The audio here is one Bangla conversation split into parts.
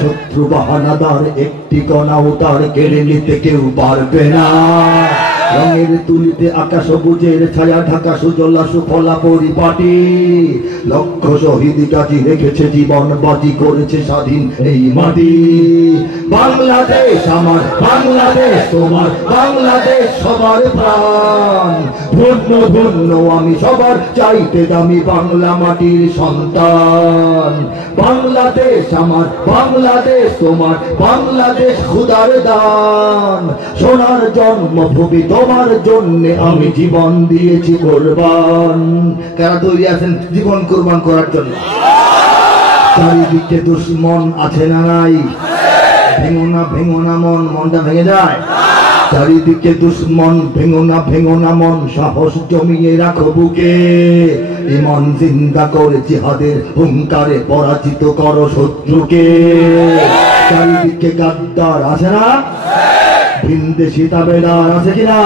শত্রু বাহানাদার একটি কণাও তার কেড়ে নিতে কেউ পারবে না। রঙের তুলিতে আকাশ সবুজের ছায়া ঢাকা সুজলা সুফলা পরিপাটি। লক্ষ শহীদ গাজী রেখেছে জীবন বাজি করেছে স্বাধীন এই মাটি। বাংলাদেশ আমার, বাংলাদেশ তোমার, বাংলাদেশ সবার প্রাণ। ধন্য ধন্য আমি সবার চাইতে দামি বাংলা মাটির সন্তান। বাংলাদেশ আমার, বাংলাদেশ তোমার, বাংলাদেশ খোদার দান। সোনার জন্মভূমি তোমার জন্য আমি জীবন দিয়েছি কোরবান। কারা তৈরি আছেন জীবন কোরবান করার জন্য? চারিদিকে দুশ্মন আছে না নাই? ভেঙো না ভেঙো না মন, মনটা ভেঙে যায়। চারিদিকে দুশ্মন, ভেঙো না মন, সাহস জমিয়ে রাখো বুকে। ইমান জিন্দা করে জিহাদের হুঙ্কারে পরাজিত করো শত্রুকে। চারিদিকে গাদ্দার আছে না? ভিনদেশি তাবেদার আছে কিনা?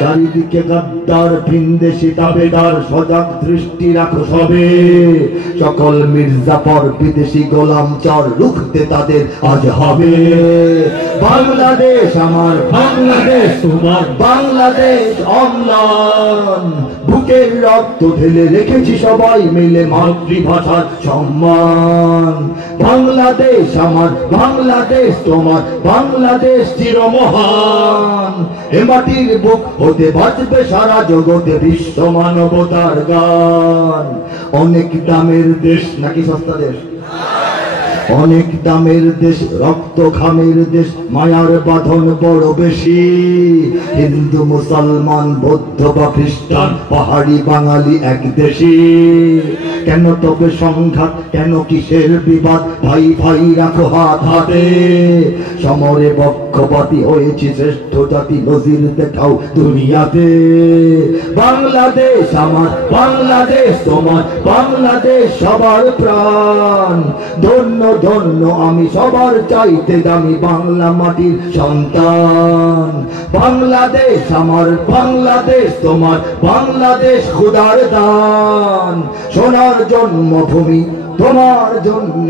চারিদিকে গাদ্দার ভিনদেশি তাবেদার, সজাগ দৃষ্টি রাখো সবে। সকল মির্জাফর বিদেশি গোলাম চর রুখতে তাদের আজ হবে। বাংলাদেশ আমার, বাংলাদেশ তোমার, বাংলাদেশ অম্লান। বুকের রক্ত ঢেলে রেখেছি সবাই মিলে মাতৃভাষার সম্মান। বাংলাদেশ আমার, বাংলাদেশ তোমার, বাংলাদেশ চিরমহান। এ মাটির বুক হতে বাঁচবে সারা জগতে বিশ্ব মানবতার গান। অনেক দামের দেশ নাকি সস্তা দেশ? অনেক দামের দেশ, রক্ত ঘামের দেশ, মায়ার বাঁধন বড় বেশি। হিন্দু মুসলমান বৌদ্ধ বা খ্রিস্টান পাহাড়ি বাঙালি এক দেশি। কেন তবে সংঘাত, কেন কিসের বিবাদ? ভাই ভাই রাখো হাত হাতে। সমরে পক্ষপাতী হয়েছি শ্রেষ্ঠ জাতি, নজির দেখাও দুনিয়াতে। বাংলাদেশ আমার, বাংলাদেশ তোমার, বাংলাদেশ সবার প্রাণ। ধন্য ধন্য আমি সবার চাইতে দামি বাংলা মাটির সন্তান। বাংলাদেশ আমার, বাংলাদেশ তোমার, বাংলাদেশ খোদার দান। সোনার জন্মভূমি তোমার জন্য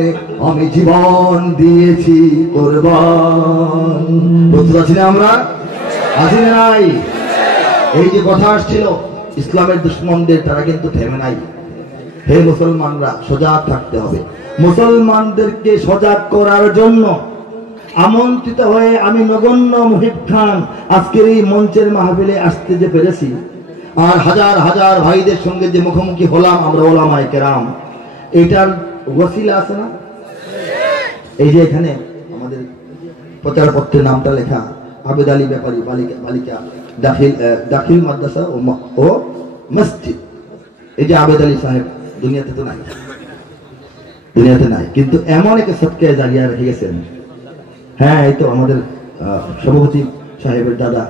আমি জীবন দিয়েছি কোরবান। বুঝতে পারছি না আমরা? আছি না নাই? এই যে কথা আসছিল ইসলামের দুশ্মনদের, তারা কিন্তু থেমে নাই। হে মুসলমানরা, সজাগ থাকতে হবে। মুসলমানদেরকে সজাগ করার জন্য আমন্ত্রিত হয়ে আমি নগণ্য মুহিব খান আজকের এই মঞ্চের মাহফিলে আসতে যে পেরেছি, আর হাজার হাজার ভাইদের সঙ্গে যে মুখোমুখি হলাম আমরা ওলামায়ে কেরাম, এটার ওয়াসিলা আছে না? এই যে এখানে আমাদের প্রচারপত্রের নামটা লেখা, আবেদ আলী ব্যাপারী বালিকা দাখিল মাদ্রাসা ও মসজিদ। এই যে আবেদ আলী সাহেব দুনিয়াতে তো নাই, দুনিয়াতে নাই, কিন্তু এমন একটা সদকায়ে জারিয়া রেখে গেছেন। হ্যাঁ, এই তো আমাদের সভাপতি সাহেবের দাদা